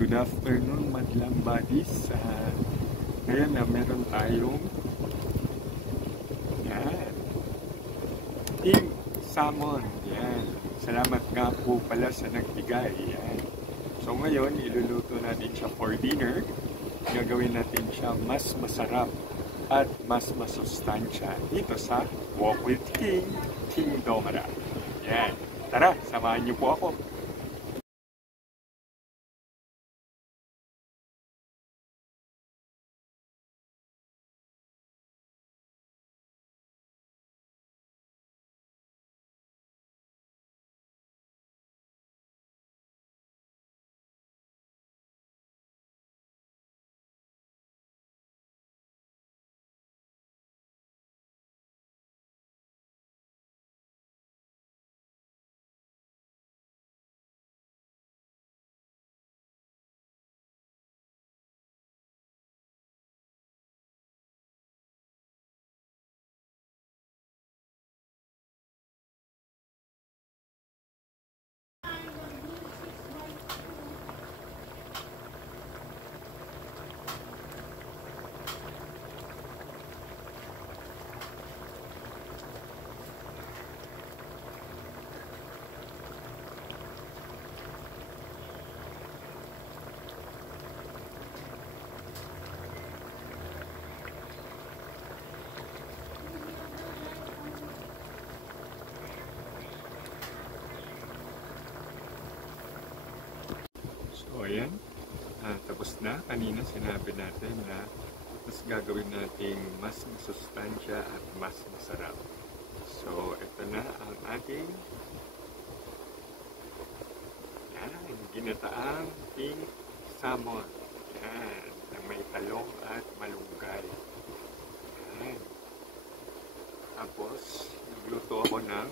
Good afternoon, madlang buddies. Ngayon na meron tayong yan, Team Salmon. Yan. Salamat nga po pala sa nagbigay. Yan. So ngayon, iluluto natin siya for dinner. Gagawin natin siya mas masarap at mas masustansya dito sa Walk with King, King Domara. Yan. Tara, samahan niyo po ako. So ayan, tapos na. Kanina sinabi natin na mas gagawin natin mas masustansya at mas masarap. So ito na ang ating ginataang pink salmon. Yan, na may talong at malunggay. Yan. Tapos nagluto ako ng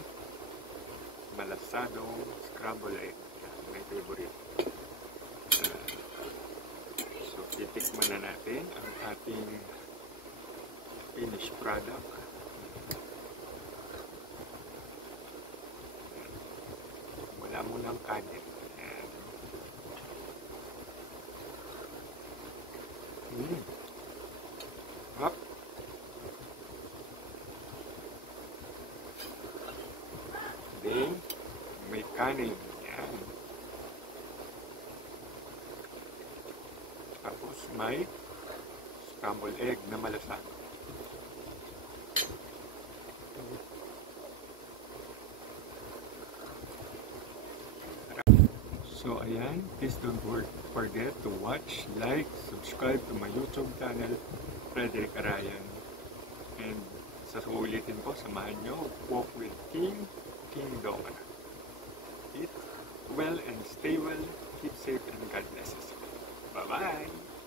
malasadong scrambled egg. Yan, my favorite. So, titikman na natin ang ating finished product. Wala munang kanin. Hop. Then, may kanin. Yan. Tapos may scrambled egg na malasag. So ayan, please don't forget to watch, like, subscribe to my YouTube channel, Frederick Arayan. And sa ulitin ko, samahan nyo, Walk with King, King Domara. Eat well and stay well, keep safe and God bless us. Bye-bye!